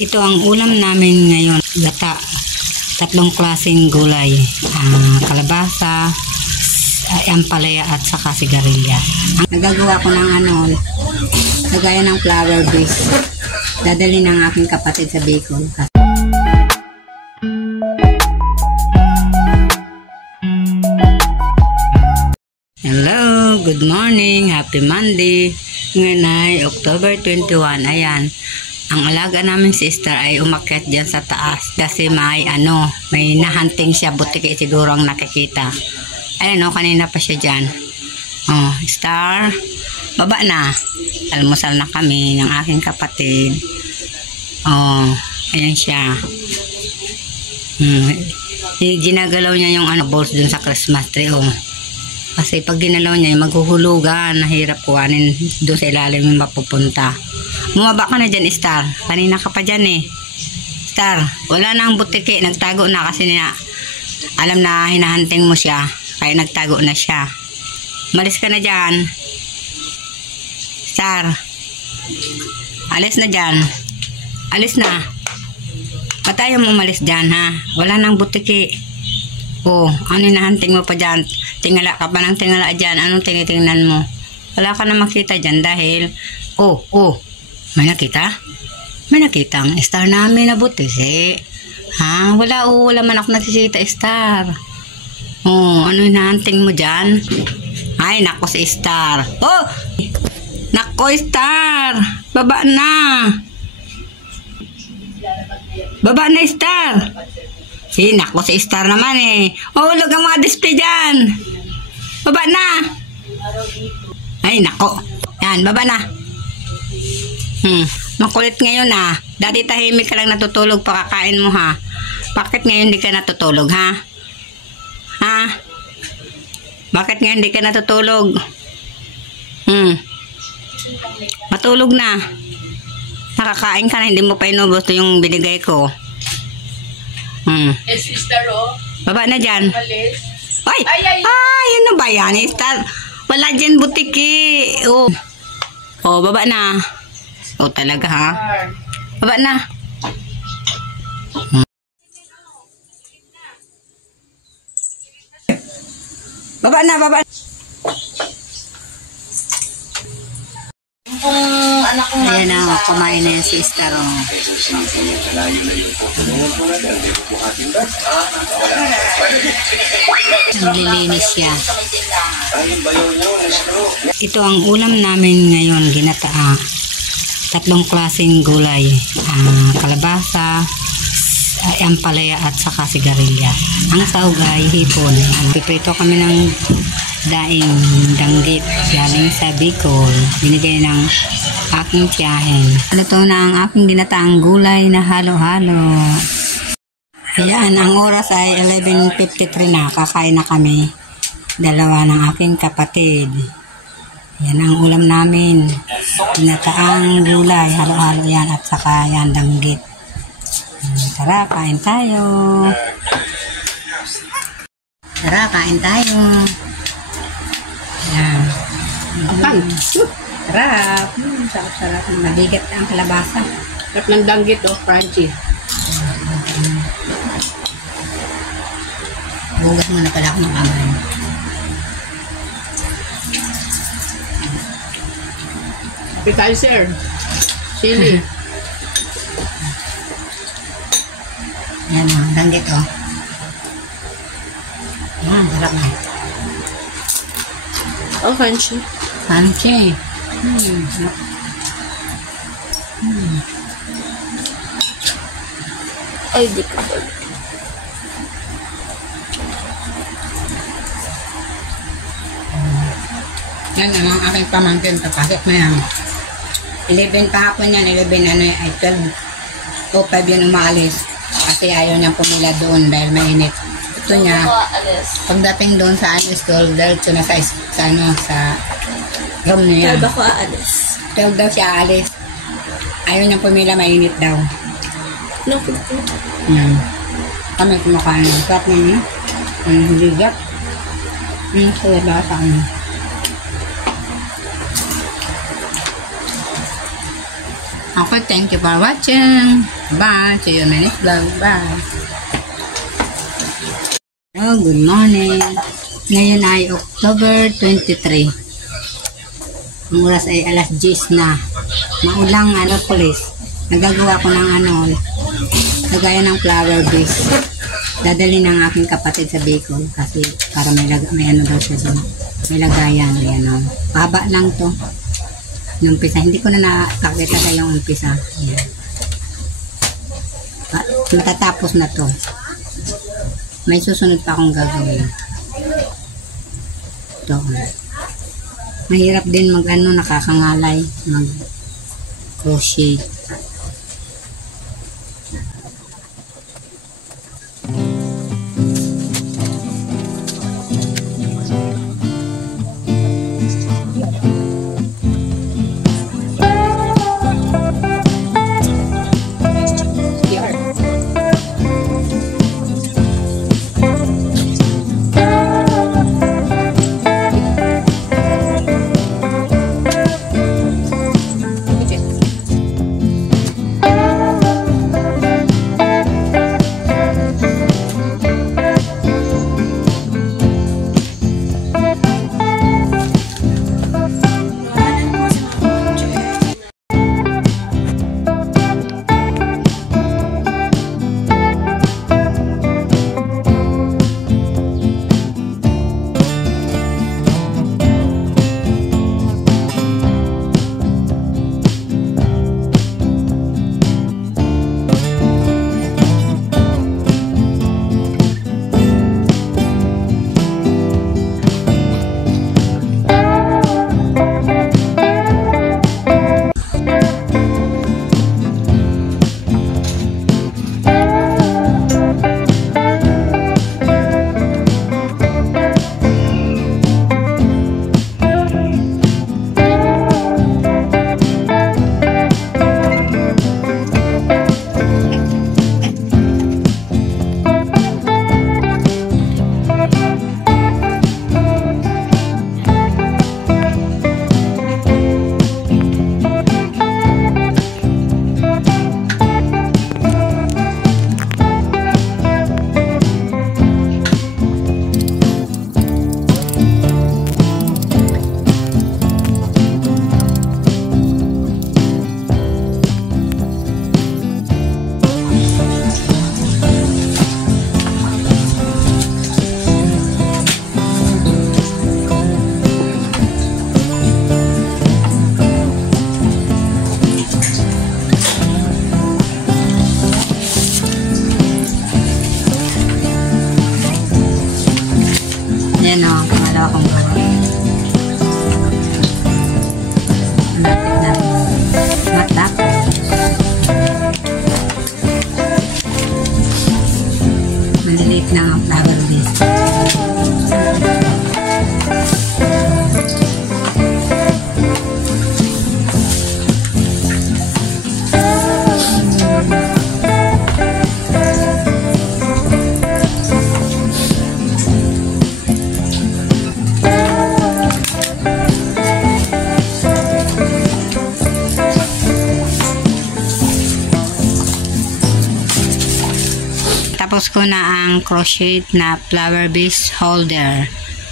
Ito ang ulam namin ngayon, gata. Tatlong klaseng gulay, kalabasa, ampalaya at saka sigarilya. Nagagawa ko ng lagaya ng flour base. Dadali ng aking kapatid sa Bicol. Hello, good morning, happy Monday. Ngayon ay October 21. Ayan, ang alaga namin sister ay umakyat dyan sa taas kasi may nahunting siya, butiki siguro ang nakikita. Ayan kanina pa siya dyan. Star, baba na. Almusal na kami ng aking kapatid. Ayan siya. Ginagalaw niya yung balls dun sa Christmas tree. Kasi pag ginalaw niya, maghuhulugan, nahirap kuhanin doon sa ilalim yung mapupunta. Bumaba ka na dyan, Star. Kanina ka pa dyan Star, wala na ang butiki. Nagtago na kasi alam na hinahunting mo siya. Kaya nagtago na siya. Malis ka na dyan. Star, alis na dyan. Alis na. Ba't ayaw mo umalis dyan, ha? Wala nang butiki. Ano hinahunting mo pa dyan? Tingala ka pa ng tingala dyan. Anong tinitingnan mo? Wala ka na makita dyan dahil may nakita? May nakita ang Star namin na butisi. Wala man ako nakikita, Star. Ano hinahunting mo dyan? Ay, nako si Star. Nako, Star. Baba na. Baba na, Star. Nako si Star naman Hulog ang mga display dyan. Baba na. Ay, nako. Yan, baba na. Makulit ngayon Dati tahimik ka lang natutulog, pakakain mo Bakit ngayon di ka natutulog Bakit ngayon di ka natutulog? Matulog na. Nakakain ka na, hindi mo pa inubos yung binigay ko. Sister, baba na dyan. Ay, ano ba yan, Star? Wala dyan butiki. Baba na. Talaga Baba na. Baba na, baba. Ayan kumain na yung sister. Naglilinis siya. Ito ang ulam namin ngayon, ginata. Tatlong klaseng gulay, kalabasa, ampalaya at saka sigarilya. Ang sahog ay hipon. Piprito kami ng daing danggit galing sa Bicol. Binigay ng aking tiyahin. Ito na ang aking ginataang gulay na halo-halo. Ayan, ang oras ay 11:53 na. Kakain na kami. Dalawa ng aking kapatid. Yan ang ulam namin. Ginataang gulay, halo-halo yan at saka yan danggit. Tara, kain tayo. Tara, kain tayo. Yan. Sarap. Sarap-sarap. Mabigat ang kalabasa. Sarap ng danggit, crunchy. Bugas muna pala ako ng kamay. Appetizer. Chili. Yan danggit Yan, sarap na. Crunchy. Crunchy. Ay, di ka ba? Yan ang aking pamangkin. Kapasok na yan. 11 kahapon yan. 11 ay 12. 5 yan umaalis. Kasi ayaw niyang pumila doon dahil mainit. Ito niya. Pagdating doon sa store, diretso na sa room niya. 12 ako aalis. 12 daw siya aalis. Ayaw niyang pumila, mainit daw. Kami kumakain. Sarap niya. Hindi gat. Sila ba sa Okay, thank you for watching. Bye. See you in my next vlog. Bye. Hello, good morning. Ngayon ay October 23. Ang oras ay alas 10 na. Maulang police. Nagagawa ko ng lagaya ng flower base. Dadali ng aking kapatid sa Bicol kasi para may daw siya doon. May lagayan. Ayan, Pahaba lang to. Umpisa. Hindi ko na nakakita sa yung umpisa. Ayan. Matatapos na to. May susunod pa akong gagawin. Ito. Mahirap din nakakangalay. Mag crochet. Ayan pangalawa kong gawa. Malapit na matapos. Maliliit na ang flower base. Tapos ko na ang crochet na flower base holder.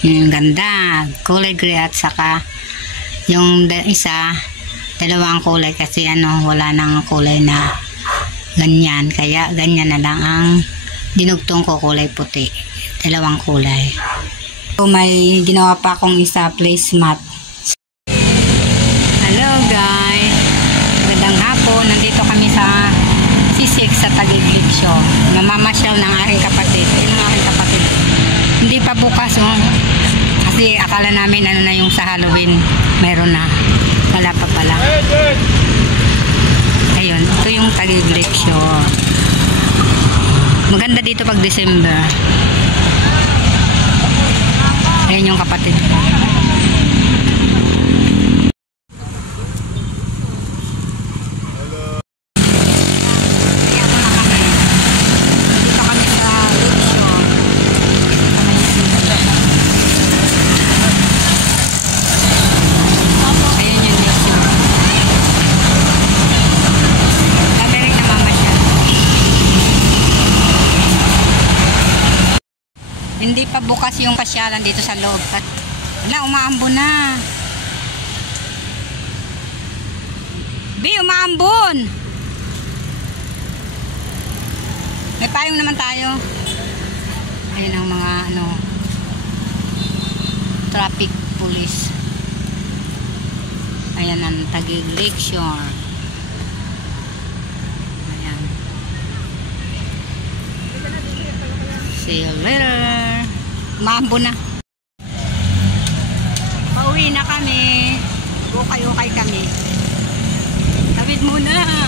Ganda. Kulay gray at saka yung isa, dalawang kulay kasi wala nang kulay na ganyan. Kaya ganyan na lang ang dinugtong ko kulay puti. Dalawang kulay. So, may ginawa pa akong isa placemat. Hello guys. Magandang hapon. Nandito kami sa Sisig sa Taguig Show. Mamamasyal ng aking kapatid. Ayun ang aking kapatid. Hindi pa bukas kasi akala namin na yung sa Halloween mayroon na. Wala pa pala. Ayun, ito yung Taguig Show. Maganda dito pag December. Ayun yung kapatid. Hindi pa bukas yung pasyalan dito sa loob. Wala, umaambon na. Bi, umaambon. May payong naman tayo. Ayun ang mga traffic police. Ayan ang Taguig Lakeshore. Ayan. See you later. Umaambon na. Pauwi na kami. Okay kami. Tawid muna.